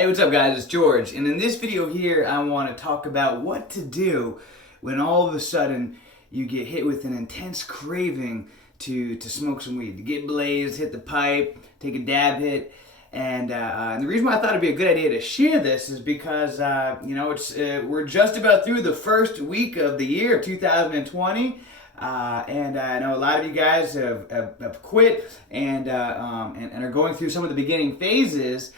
Hey, what's up guys? It's George, and in this video here I want to talk about what to do when all of a sudden you get hit with an intense craving to smoke some weed, to get blazed, hit the pipe, take a dab hit. And the reason why I thought it'd be a good idea to share this is because we're just about through the first week of the year of 2020. And I know a lot of you guys have quit and are going through some of the beginning phases.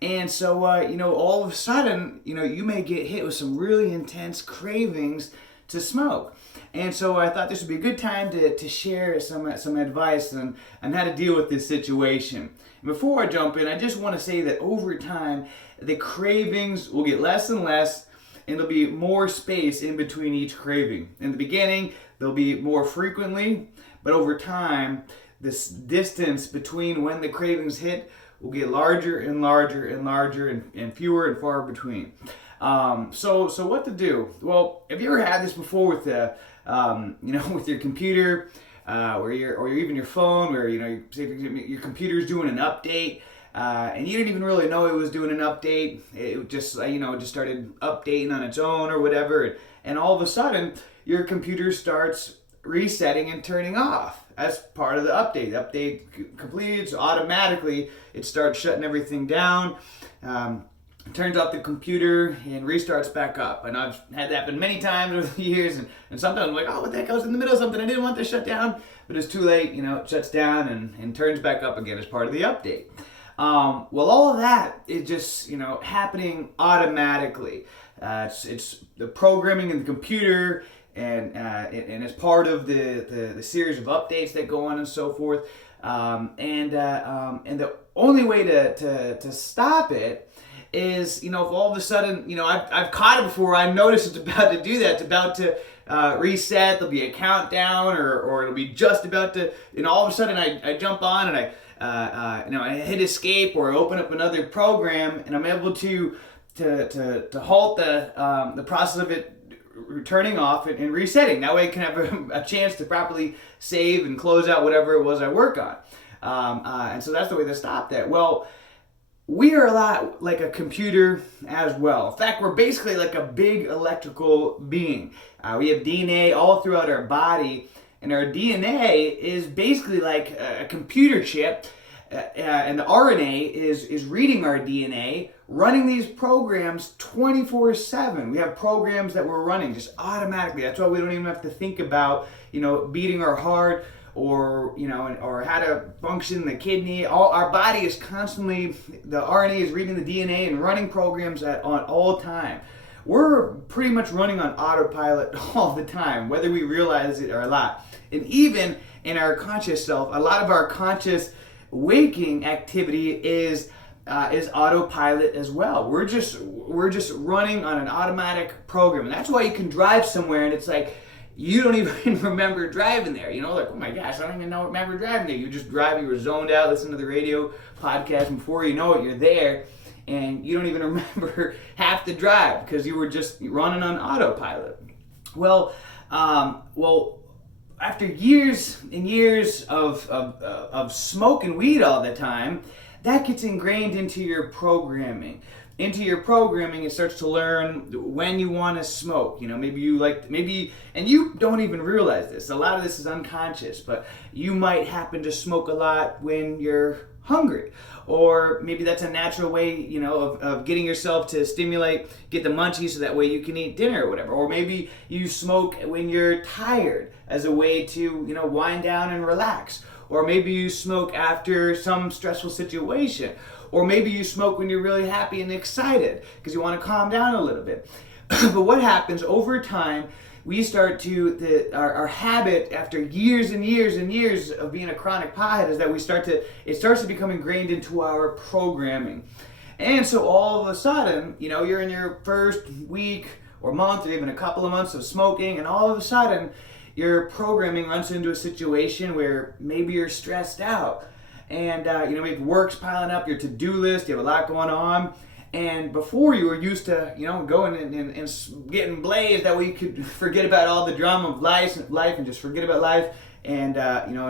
And so, all of a sudden, you may get hit with some really intense cravings to smoke. And so I thought this would be a good time to share some advice on how to deal with this situation. And before I jump in, I just want to say that over time, the cravings will get less and less, and there'll be more space in between each craving. In the beginning, they'll be more frequently, but over time, this distance between when the cravings hit will get larger and larger and larger and fewer and far between. So what to do? Well, have you ever had this before with with your computer, or even your phone, where say your computer's doing an update, and you didn't even really know it was doing an update. It just just started updating on its own or whatever, and all of a sudden your computer starts resetting and turning off as part of the update. The update completes automatically. It starts shutting everything down, turns off the computer, and restarts back up. And I've had that happen many times over the years, and sometimes I'm like, oh, what the heck, I was in the middle of something, I didn't want this shut down, but it's too late, it shuts down and turns back up again as part of the update. Well, all of that is just, happening automatically. It's the programming in the computer, and as part of the series of updates that go on and so forth. And the only way to stop it is, if all of a sudden, I've caught it before, I notice it's about to do that, it's about to reset, there'll be a countdown, or it'll be just about to, all of a sudden I jump on and I hit escape or open up another program, and I'm able to halt the process of it turning off and resetting. That way I can have a chance to properly save and close out whatever it was I work on. And so that's the way to stop that. Well, we are a lot like a computer as well. In fact, we're basically like a big electrical being. We have DNA all throughout our body, and our DNA is basically like a computer chip, and the RNA is reading our DNA, running these programs 24/7. We have programs that we're running just automatically. That's why we don't even have to think about, beating our heart or how to function the kidney. Our body is constantly, the RNA is reading the DNA and running programs on all time. We're pretty much running on autopilot all the time, whether we realize it or not. And even in our conscious self, a lot of our conscious waking activity is autopilot as well. We're just running on an automatic program, and that's why you can drive somewhere and it's like you don't even remember driving there. Like, oh my gosh, I don't even remember driving there. You just drive, you were zoned out, listening to the radio podcast, and before you know it, you're there, and you don't even remember half the drive because you were just running on autopilot. Well, after years and years of smoking weed all the time, that gets ingrained into your programming. It starts to learn when you want to smoke. Maybe, and you don't even realize this. A lot of this is unconscious, but you might happen to smoke a lot when you're hungry. Or maybe that's a natural way, of getting yourself to get the munchies so that way you can eat dinner or whatever. Or maybe you smoke when you're tired as a way to, wind down and relax. Or maybe you smoke after some stressful situation. Or maybe you smoke when you're really happy and excited because you want to calm down a little bit. But what happens over time, we start our habit after years and years and years of being a chronic pothead is that it starts to become ingrained into our programming. And so all of a sudden, you're in your first week or month or even a couple of months of smoking, and all of a sudden your programming runs into a situation where maybe you're stressed out, and maybe work's piling up, your to-do list, you have a lot going on. And before you were used to, going and getting blazed, that way you could forget about all the drama of life and just forget about life and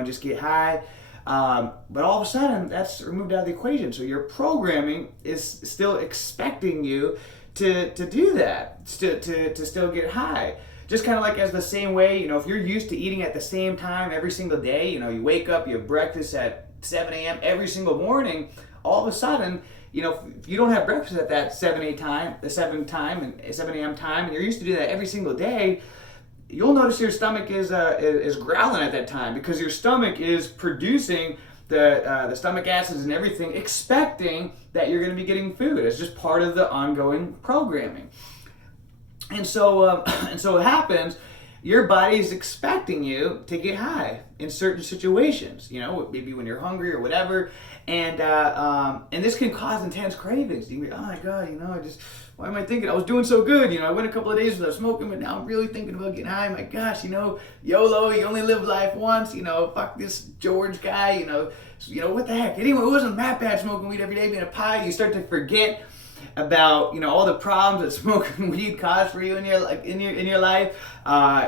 just get high. But all of a sudden, that's removed out of the equation. So your programming is still expecting you to do that, to still get high. Just kind of like as the same way, if you're used to eating at the same time every single day, you wake up, you have breakfast at 7 a.m. every single morning, all of a sudden, if you don't have breakfast at that 7 a.m. time, and you're used to do that every single day, you'll notice your stomach is growling at that time because your stomach is producing the stomach acids and everything, expecting that you're going to be getting food. It's just part of the ongoing programming. And so what happens, your body is expecting you to get high in certain situations, maybe when you're hungry or whatever, and this can cause intense cravings. You can be, oh my God, why am I thinking? I was doing so good, I went a couple of days without smoking, but now I'm really thinking about getting high. My gosh, YOLO, you only live life once, fuck this George guy, what the heck? Anyway, it wasn't that bad smoking weed every day, being a pie. You start to forget about all the problems that smoking weed caused for you in your life.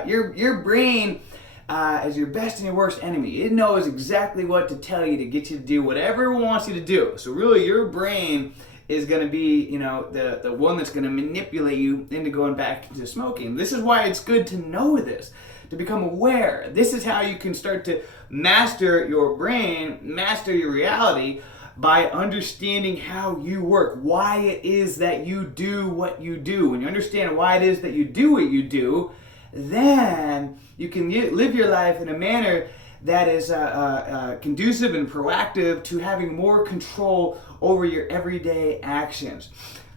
Your brain is your best and your worst enemy. It knows exactly what to tell you to get you to do whatever it wants you to do. So really, your brain is going to be the one that's going to manipulate you into going back into smoking. This is why it's good to know this, to become aware. This is how you can start to master your brain, master your reality, by understanding how you work, why it is that you do what you do. When you understand why it is that you do what you do, then you can live your life in a manner that is conducive and proactive to having more control over your everyday actions.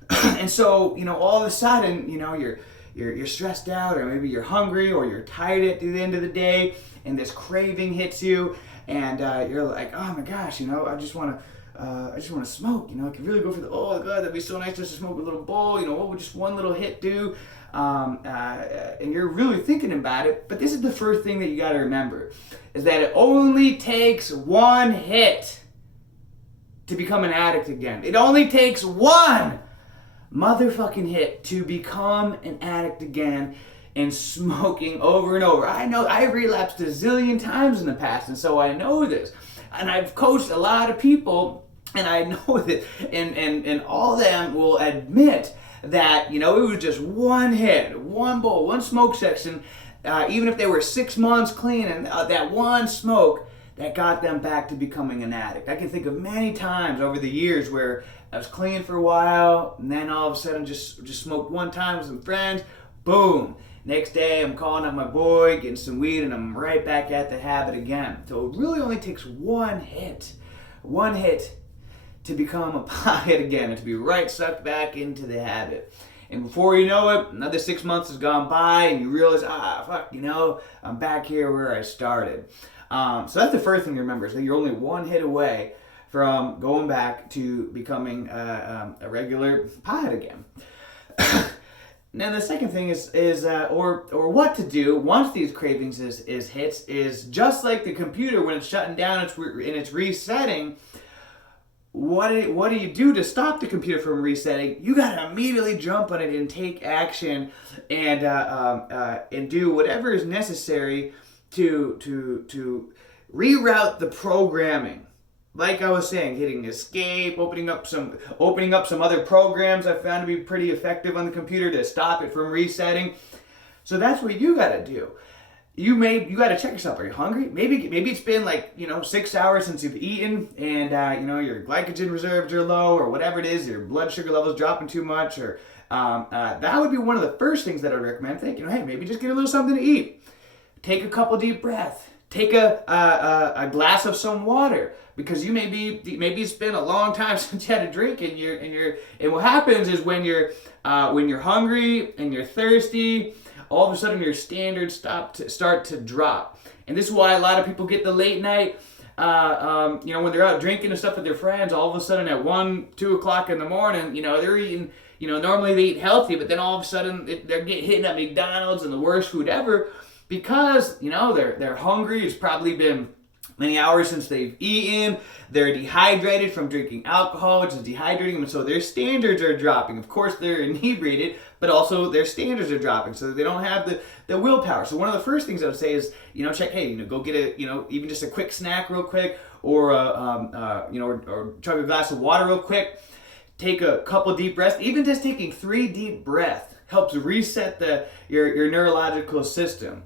And so, all of a sudden, you're stressed out, or maybe you're hungry, or you're tired at the end of the day, and this craving hits you, and you're like, oh my gosh, I just want to smoke. I could really go for oh God, that'd be so nice just to smoke a little bowl. What would just one little hit do? And you're really thinking about it. But this is the first thing that you got to remember, is that it only takes one hit to become an addict again. It only takes one motherfucking hit to become an addict again and smoking over and over. I know I've relapsed a zillion times in the past, and so I know this. And I've coached a lot of people, and I know that, and all of them will admit that, it was just one hit, one bowl, one smoke section, even if they were 6 months clean, and that one smoke that got them back to becoming an addict. I can think of many times over the years where I was clean for a while, and then all of a sudden just smoked one time with some friends, boom. Next day, I'm calling up my boy, getting some weed, and I'm right back at the habit again. So it really only takes one hit to become a pothead again, and to be right sucked back into the habit. And before you know it, another 6 months has gone by, and you realize, I'm back here where I started. So that's the first thing to remember, is that you're only one hit away from going back to becoming a regular pothead again. Now the second thing is what to do once these cravings is hits is just like the computer when it's shutting down and it's resetting. What do you do to stop the computer from resetting? You gotta immediately jump on it and take action and do whatever is necessary to reroute the programming. Like I was saying, hitting escape, opening up some other programs I found to be pretty effective on the computer to stop it from resetting. So that's what you gotta do. You gotta check yourself. Are you hungry? Maybe it's been 6 hours since you've eaten, and your glycogen reserves are low, or whatever it is, your blood sugar levels dropping too much, or that would be one of the first things that I would recommend. Think, hey, maybe just get a little something to eat. Take a couple deep breaths. Take a glass of some water, because maybe it's been a long time since you had a drink, and what happens is when you're hungry and you're thirsty, all of a sudden your standards start to drop. And this is why a lot of people get the late night, when they're out drinking and stuff with their friends, all of a sudden at 1-2 o'clock in the morning, they're eating, normally they eat healthy, but then all of a sudden they're hitting at McDonald's and the worst food ever, because, they're hungry. It's probably been many hours since they've eaten. They're dehydrated from drinking alcohol, which is dehydrating them, so their standards are dropping. Of course, they're inebriated, but also their standards are dropping, so they don't have the willpower. So one of the first things I would say is, check, hey, go get even just a quick snack real quick, or or chug a glass of water real quick. Take a couple deep breaths. Even just taking 3 deep breaths helps reset your neurological system.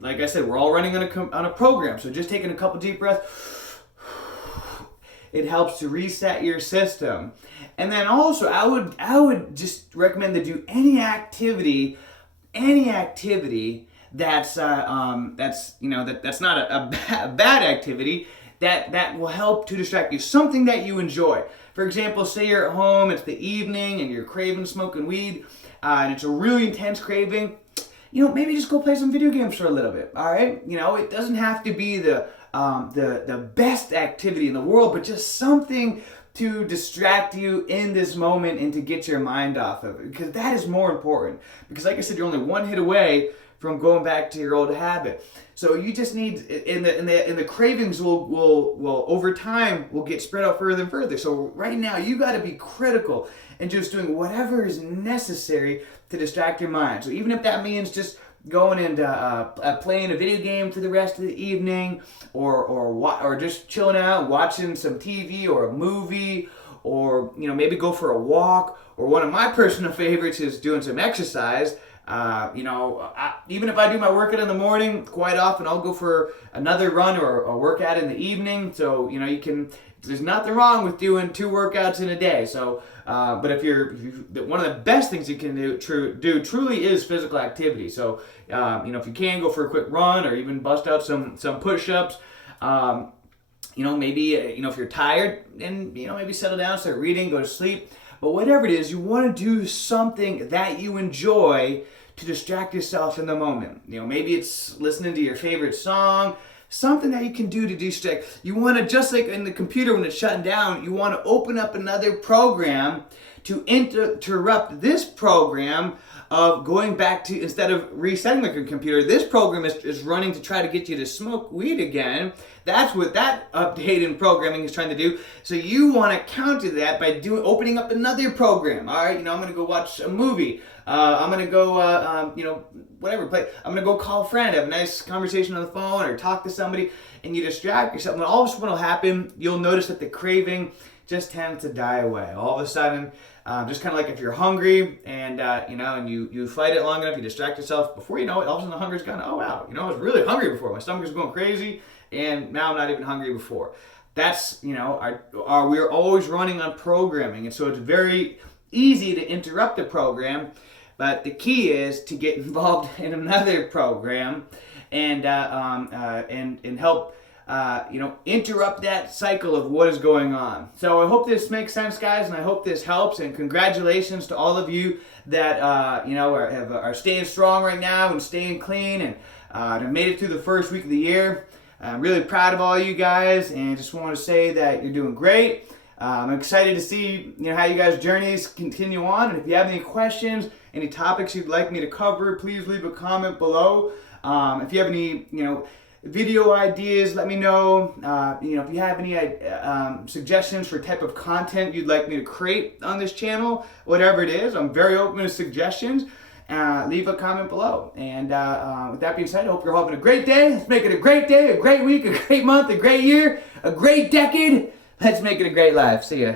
Like I said, we're all running on a program, so just taking a couple deep breaths, it helps to reset your system. And then also, I would just recommend to do any activity that's that's not a bad activity that will help to distract you. Something that you enjoy. For example, say you're at home, it's the evening, and you're craving smoking weed, and it's a really intense craving. Maybe just go play some video games for a little bit. All right, it doesn't have to be the best activity in the world, but just something to distract you in this moment and to get your mind off of it, because that is more important. Because like I said, you're only one hit away from going back to your old habit. So you just need, and the cravings will over time will get spread out further and further. So right now you got to be critical and just doing whatever is necessary to distract your mind. So even if that means just going and playing a video game for the rest of the evening, or just chilling out, watching some TV or a movie, or maybe go for a walk, or one of my personal favorites is doing some exercise. Even if I do my workout in the morning, quite often I'll go for another run or a workout in the evening. So there's nothing wrong with doing 2 workouts in a day. So, but if one of the best things you can do truly is physical activity. So, if you can, go for a quick run, or even bust out some push-ups. Maybe if you're tired, and maybe settle down, start reading, go to sleep. But whatever it is, you want to do something that you enjoy to distract yourself in the moment. Maybe it's listening to your favorite song, something that you can do to distract. You want to, just like in the computer when it's shutting down, you want to open up another program to interrupt this program of going back to, instead of resetting the computer, this program is running to try to get you to smoke weed again. That's what that update in programming is trying to do. So you want to counter that by opening up another program. All right, I'm going to go watch a movie. I'm going to go, I'm going to go call a friend, have a nice conversation on the phone, or talk to somebody, and you distract yourself. And all of a sudden what will happen, you'll notice that the craving just tends to die away. All of a sudden, just kind of like if you're hungry and you fight it long enough, you distract yourself. Before you know it, all of a sudden the hunger's gone. Oh wow, I was really hungry before. My stomach was going crazy, and now I'm not even hungry before. That's we're always running on programming, and so it's very easy to interrupt the program. But the key is to get involved in another program and help interrupt that cycle of what is going on. So I hope this makes sense, guys, and I hope this helps. And congratulations to all of you that are staying strong right now and staying clean and have made it through the first week of the year. I'm really proud of all you guys, and just want to say that you're doing great. I'm excited to see how you guys' journeys continue on. And if you have any questions, any topics you'd like me to cover, please leave a comment below. If you have any video ideas, let me know. If you have any suggestions for type of content you'd like me to create on this channel, whatever it is, I'm very open to suggestions. Leave a comment below. And with that being said, I hope you're having a great day. Let's make it a great day, a great week, a great month, a great year, a great decade. Let's make it a great life. See ya.